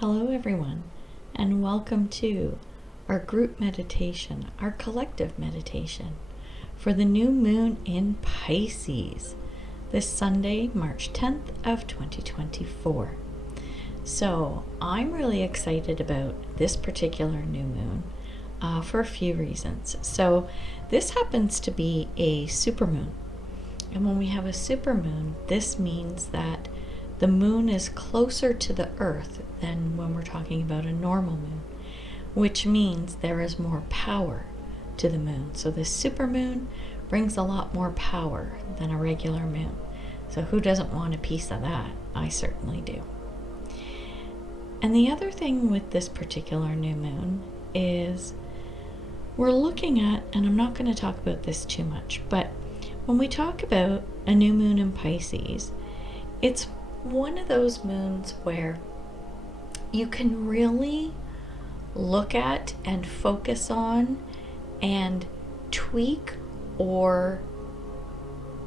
Hello everyone, and welcome to our group meditation, our collective meditation for the new moon in Pisces, this Sunday, March 10th of 2024. So I'm really excited about this particular new moon for a few reasons. So this happens to be a supermoon, and when we have a supermoon, this means that the moon is closer to the earth than when we're talking about a normal moon, which means there is more power to the moon. So this supermoon brings a lot more power than a regular moon. So who doesn't want a piece of that? I certainly do. And the other thing with this particular new moon is we're looking at, and I'm not going to talk about this too much, but when we talk about a new moon in Pisces, it's one of those moons where you can really look at and focus on and tweak or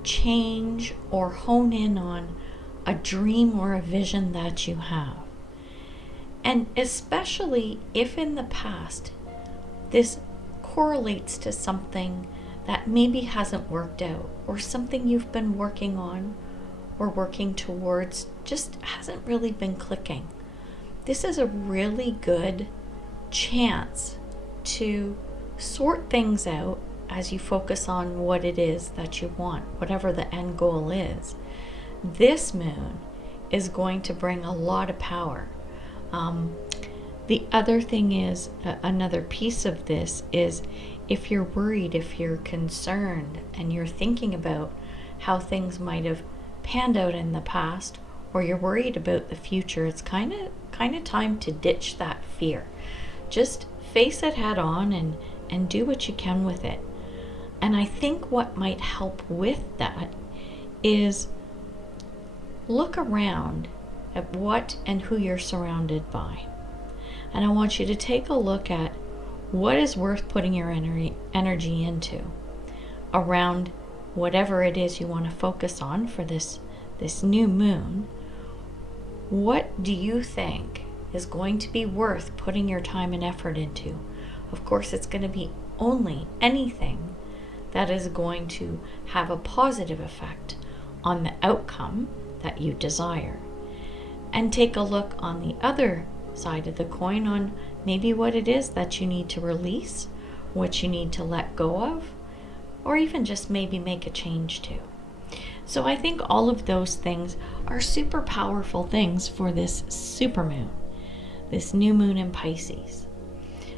change or hone in on a dream or a vision that you have. And especially if in the past this correlates to something that maybe hasn't worked out, or something you've been working on or working towards just hasn't really been clicking. This is a really good chance to sort things out as you focus on what it is that you want, whatever the end goal is. This moon is going to bring a lot of power. The other thing is, another piece of this is, if you're worried, if you're concerned, and you're thinking about how things might have panned out in the past, or you're worried about the future, it's kind of time to ditch that fear. Just face it head on and do what you can with it. And I think what might help with that is look around at what and who you're surrounded by. And I want you to take a look at what is worth putting your energy into around whatever it is you want to focus on for this new moon. What do you think is going to be worth putting your time and effort into? Of course, it's going to be only anything that is going to have a positive effect on the outcome that you desire. And take a look on the other side of the coin on maybe what it is that you need to release, what you need to let go of, or even just maybe make a change to. So I think all of those things are super powerful things for this supermoon, this new moon in Pisces.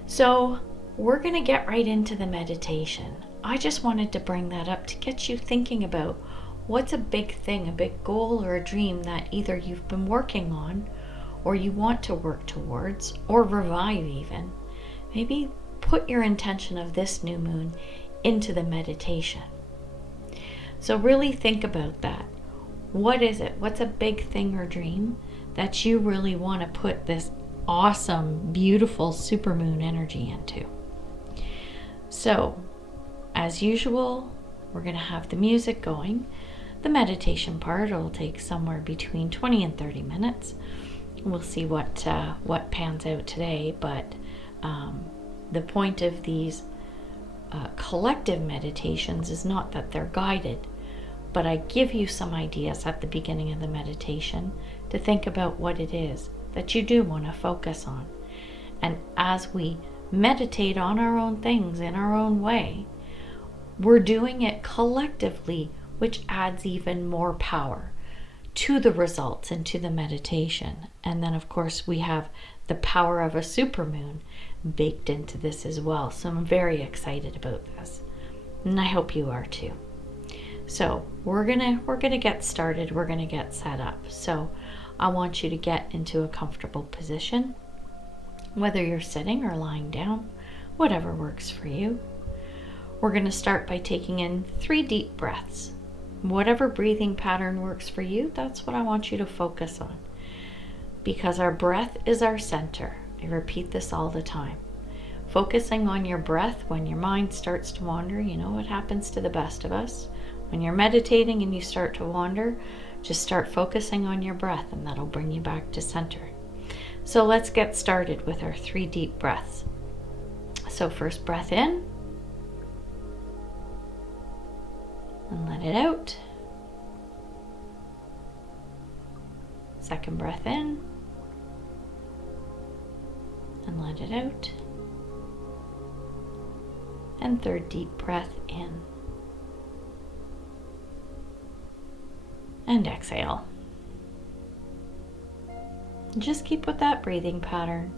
So we're going to get right into the meditation. I just wanted to bring that up to get you thinking about what's a big thing, a big goal or a dream that either you've been working on or you want to work towards or revive even. Maybe put your intention of this new moon into the meditation. So really think about that. What is it? What's a big thing or dream that you really want to put this awesome, beautiful supermoon energy into? So, as usual, we're going to have the music going. The meditation part will take somewhere between 20 and 30 minutes. We'll see what pans out today, but the point of these collective meditations is not that they're guided, but I give you some ideas at the beginning of the meditation to think about what it is that you do want to focus on. And as we meditate on our own things in our own way, we're doing it collectively, which adds even more power to the results and to the meditation. And then of course we have the power of a supermoon baked into this as well. So I'm very excited about this, and I hope you are too. So we're gonna get started. We're gonna get set up. So I want you to get into a comfortable position, whether you're sitting or lying down, whatever works for you. We're gonna start by taking in 3 deep breaths. Whatever breathing pattern works for you, that's what I want you to focus on, because our breath is our center. I repeat this all the time. Focusing on your breath when your mind starts to wander, you know what happens to the best of us. When you're meditating and you start to wander, just start focusing on your breath, and that'll bring you back to center. So let's get started with our 3 deep breaths. So first breath in and let it out. Second breath in and let it out. And third deep breath in and exhale. Just keep with that breathing pattern,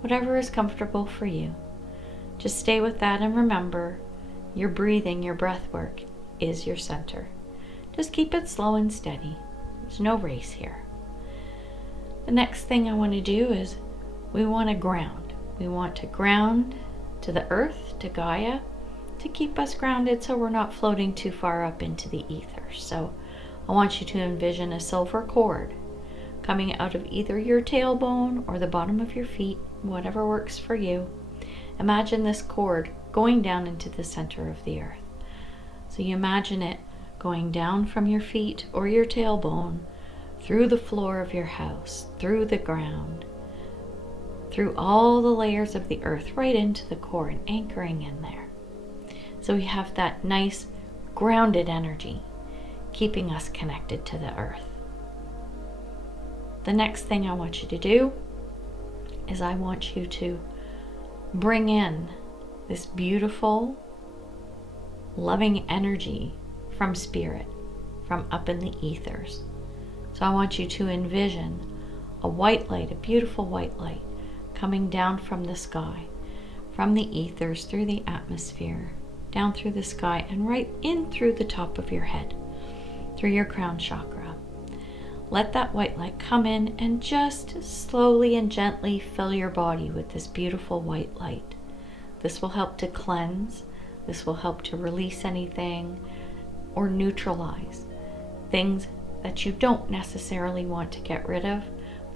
whatever is comfortable for you. Just stay with that and remember, your breathing, your breath work is your center. Just keep it slow and steady. There's no race here. The next thing I want to do is we want to ground. We want to ground to the earth, to Gaia, to keep us grounded so we're not floating too far up into the ether. So I want you to envision a silver cord coming out of either your tailbone or the bottom of your feet, whatever works for you. Imagine this cord going down into the center of the earth. So you imagine it going down from your feet or your tailbone, through the floor of your house, through the ground, through all the layers of the earth, right into the core and anchoring in there. So we have that nice grounded energy, keeping us connected to the earth. The next thing I want you to do is I want you to bring in this beautiful, loving energy from spirit, from up in the ethers. So I want you to envision a white light, a beautiful white light, coming down from the sky, from the ethers, through the atmosphere, down through the sky, and right in through the top of your head, through your crown chakra. Let that white light come in and just slowly and gently fill your body with this beautiful white light. This will help to cleanse. This will help to release anything or neutralize things that you don't necessarily want to get rid of,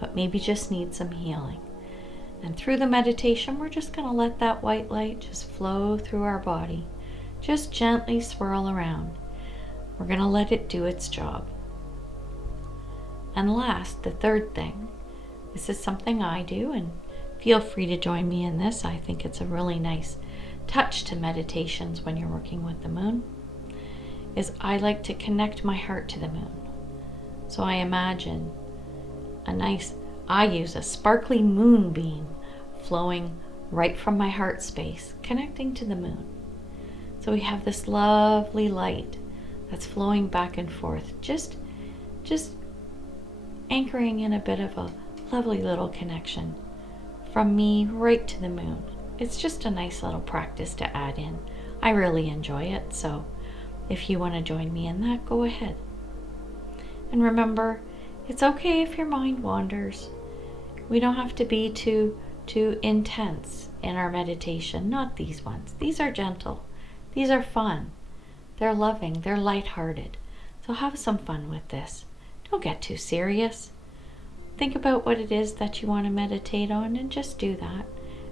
but maybe just need some healing. And through the meditation, we're just going to let that white light just flow through our body, just gently swirl around. We're going to let it do its job. And last, the third thing, this is something I do, and feel free to join me in this. I think it's a really nice touch to meditations when you're working with the moon, is I like to connect my heart to the moon. So I imagine I use a sparkly moonbeam flowing right from my heart space, connecting to the moon. So we have this lovely light that's flowing back and forth, just anchoring in a bit of a lovely little connection from me right to the moon. It's just a nice little practice to add in. I really enjoy it, so if you want to join me in that, go ahead. And remember, it's okay if your mind wanders. We don't have to be too intense in our meditation. Not these ones. These are gentle. These are fun. They're loving. They're lighthearted. So have some fun with this. Don't get too serious. Think about what it is that you want to meditate on and just do that.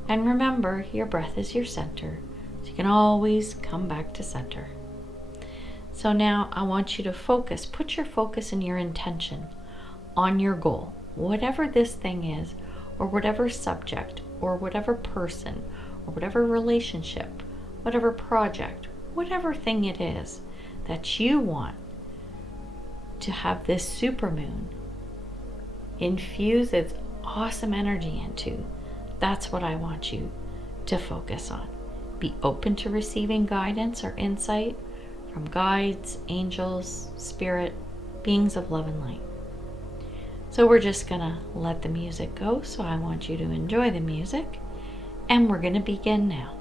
And remember, your breath is your center. So you can always come back to center. So now I want you to focus, put your focus and your intention on your goal, whatever this thing is, or whatever subject, or whatever person, or whatever relationship, whatever project, whatever thing it is that you want to have this supermoon infuse its awesome energy into. That's what I want you to focus on. Be open to receiving guidance or insight from guides, angels, spirit, beings of love and light. So we're just gonna let the music go. So I want you to enjoy the music, and we're gonna begin now.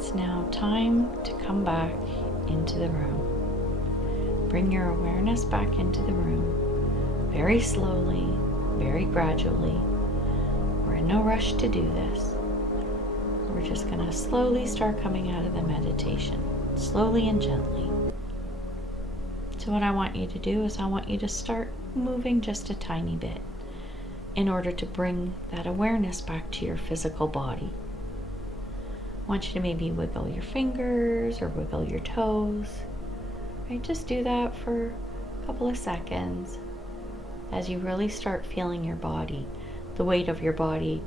it's now time to come back into the room. Bring your awareness back into the room, very slowly, very gradually. We're in no rush to do this. We're just going to slowly start coming out of the meditation, slowly and gently. So what I want you to do is I want you to start moving just a tiny bit in order to bring that awareness back to your physical body. I want you to maybe wiggle your fingers or wiggle your toes. Right? Just do that for a couple of seconds as you really start feeling your body, the weight of your body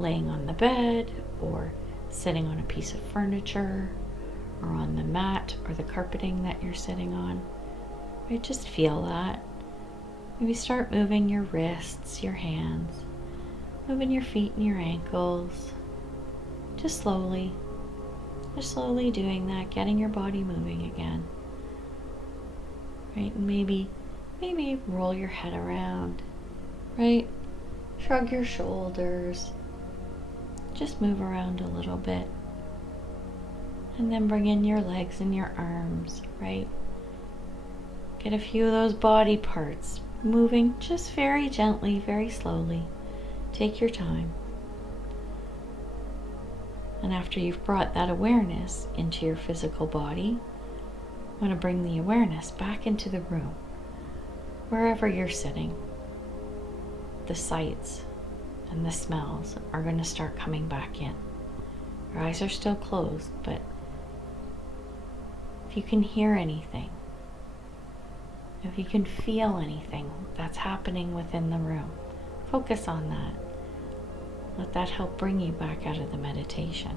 laying on the bed or sitting on a piece of furniture or on the mat or the carpeting that you're sitting on. Right? Just feel that. Maybe start moving your wrists, your hands, moving your feet and your ankles. Just slowly doing that, getting your body moving again. Right? And maybe roll your head around. Right? Shrug your shoulders. Just move around a little bit. And then bring in your legs and your arms, right? Get a few of those body parts moving just very gently, very slowly. Take your time. And after you've brought that awareness into your physical body, I want to bring the awareness back into the room, wherever you're sitting. The sights and the smells are going to start coming back in. Your eyes are still closed, but if you can hear anything, if you can feel anything that's happening within the room, focus on that. Let that help bring you back out of the meditation.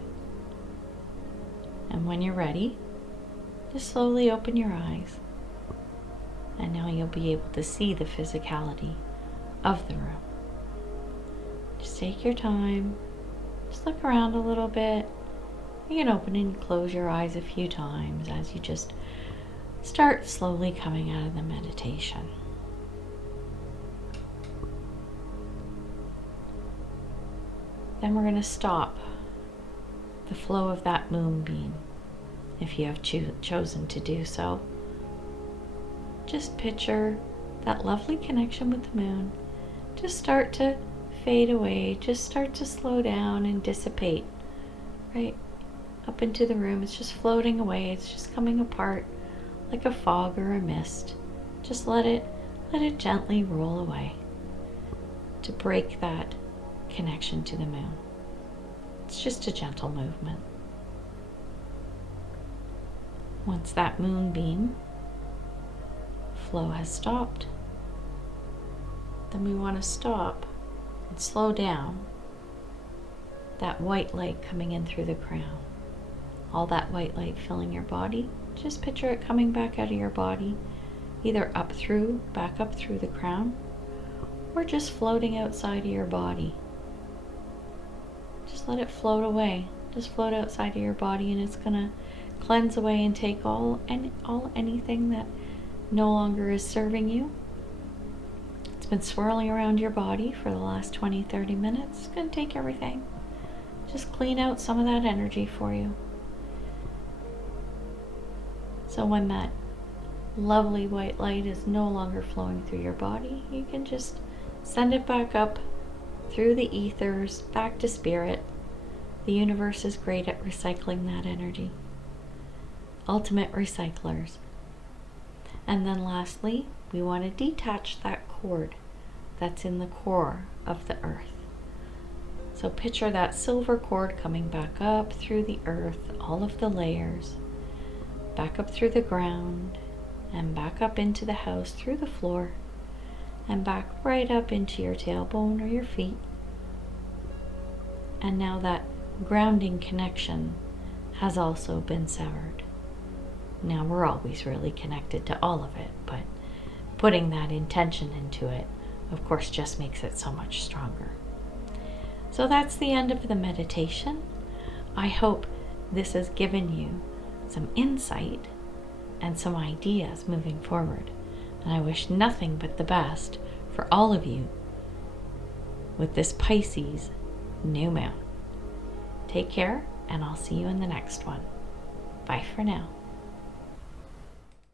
And when you're ready, just slowly open your eyes. And now you'll be able to see the physicality of the room. Just take your time. Just look around a little bit. You can open and close your eyes a few times as you just start slowly coming out of the meditation. Then we're going to stop the flow of that moonbeam, if you have chosen to do so. Just picture that lovely connection with the moon. Just start to fade away, just start to slow down and dissipate, right? Up into the room, it's just floating away, it's just coming apart like a fog or a mist. Just let it gently roll away to break that connection to the moon. It's just a gentle movement. Once that moonbeam flow has stopped, then we want to stop and slow down that white light coming in through the crown. All that white light filling your body, just picture it coming back out of your body, either back up through the crown, or just floating outside of your body. Just let it float away. Just float outside of your body, and it's gonna cleanse away and take anything that no longer is serving you. It's been swirling around your body for the last 20-30 minutes. It's gonna take everything. Just clean out some of that energy for you. So when that lovely white light is no longer flowing through your body, you can just send it back up through the ethers, back to spirit. The universe is great at recycling that energy. Ultimate recyclers. And then lastly, we want to detach that cord that's in the core of the earth. So picture that silver cord coming back up through the earth, all of the layers, back up through the ground, and back up into the house through the floor, and back right up into your tailbone or your feet. And now that grounding connection has also been severed. Now we're always really connected to all of it, but putting that intention into it, of course, just makes it so much stronger. So that's the end of the meditation. I hope this has given you some insight and some ideas moving forward. And I wish nothing but the best for all of you with this Pisces new moon. Take care and I'll see you in the next one. Bye for now.